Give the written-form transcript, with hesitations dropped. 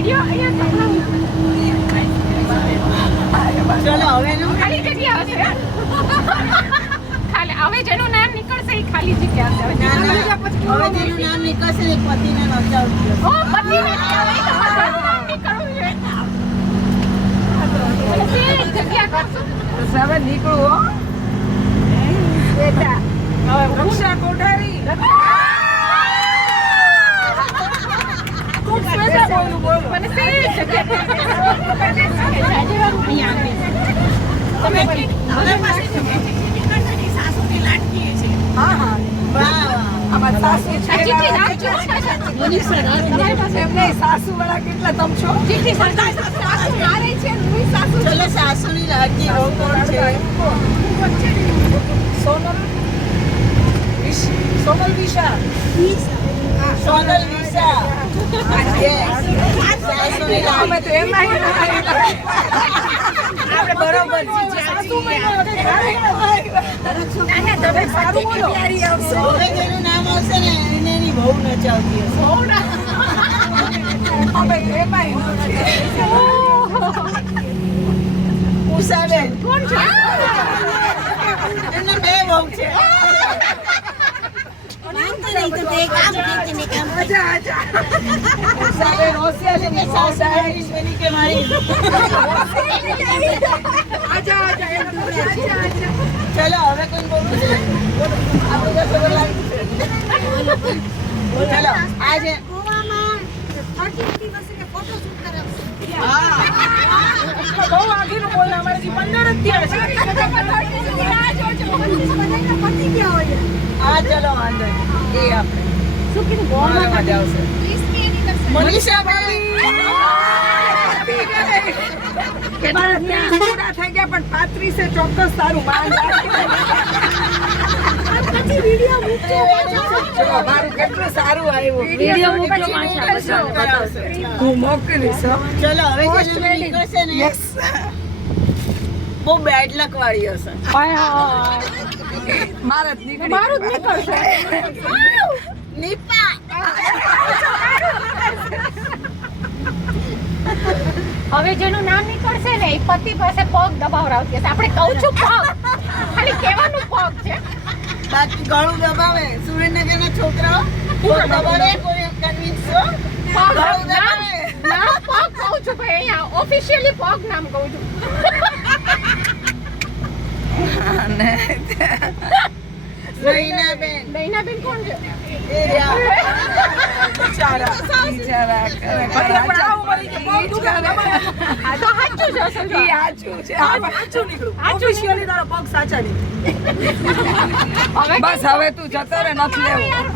Video અહીંયા ચલો હવે એનું ખાલી જગ્યા હશે ખાલી હવે જેનું નામ નીકળશે એ ખાલી જગ્યા હશે હવે જેનું નામ નીકળશે એ પતિને નચાવતી હશે. ઓ પતિને હવે તમારું નામ નીકળવું જોઈએ જગ્યા કરશું હવે નીકળું હો બેટા હવે વૃક્ષા કોઠારી ખૂબ સ્પેશિયલ બોલું બોલો મને સે જગ્યા તમે હવે પાછી સાસુની લાડકી છે. હા હા વાહ વાહ. અમારા સાસુ છે ચીઠી નાખજો તમારી પાસે એમને સાસુ વાળા કેટલા તમ છો ચીઠી સાસુ મારે છે હું સાસુ ચલો સાસુની લાડકી બહુ કોણ છે? સોનલ સોનલ વિશા સોનલ વિશા. Yes. સાસુની અમે લાડકી. તો એમાં આપણે બરોબર છે. સાસુ બન્યો તમે સારું બોલો હવે જેનું નામ આવશે ને એને એની બહુ નચાવતી હશે. અમે એમાં ઉષાબેન. કોણ છે એમને બે બહુ છે. આજા આજા ઉષાબેન હોશિયાર છે સાસુ ઈશ્વરી કે મારી. આજા આજા એમ દૂર આજા ચલો હવે કોણ બોલું છે? આપણે તો ખબર લાગી છે. ચલો આજે હા બહુ આગળનું બોલ અમારે 15 જ થયા છે હા ચલો વાંધો નહીં. એ આપણે શું કીધું મારે મજા આવશે. મનીષા ભાઈ. પૂરા થઈ ગયા પણ 35 ચોક્કસ તારું માન મારું કેટલું સારું આવ્યું વિડિયો મૂકજો માશા હું મોકલીશ હો. ચલો હવે જે નામ નીકળશે ને યસ બહુ બેડ લક વાળી હશે. મારા જ નીકળી મારું જ નીકળશે નીપા. હવે જેનું નામ નીકળશે ને એ પતિ પાસે પગ દબાવરાવતી હશે આપણે કહું છું પગ ખાલી કહેવાનું પગ છે બાકી ગળું દબાવે. સુરેન્દ્રનગરના છોકરાઓ પગ દબાવે. કોઈ કન્વિન્સ છો? પગ ગળું નામ દબાવે. નામ પગ કહું છું ભાઈ અહીંયા ઓફિશિયલી પગ નામ કહું છું નૈનાબેન. નૈનાબેન કોણ છે એ રહ્યા. બિચારા કરે. આ તો સાચું છે અસલ ઈ આચું છે આચું નીકળું ઓફિશિયલી તારો પગ સાચા નીકળ્યું હવે બસ હવે તું જતો રે નથી લેવું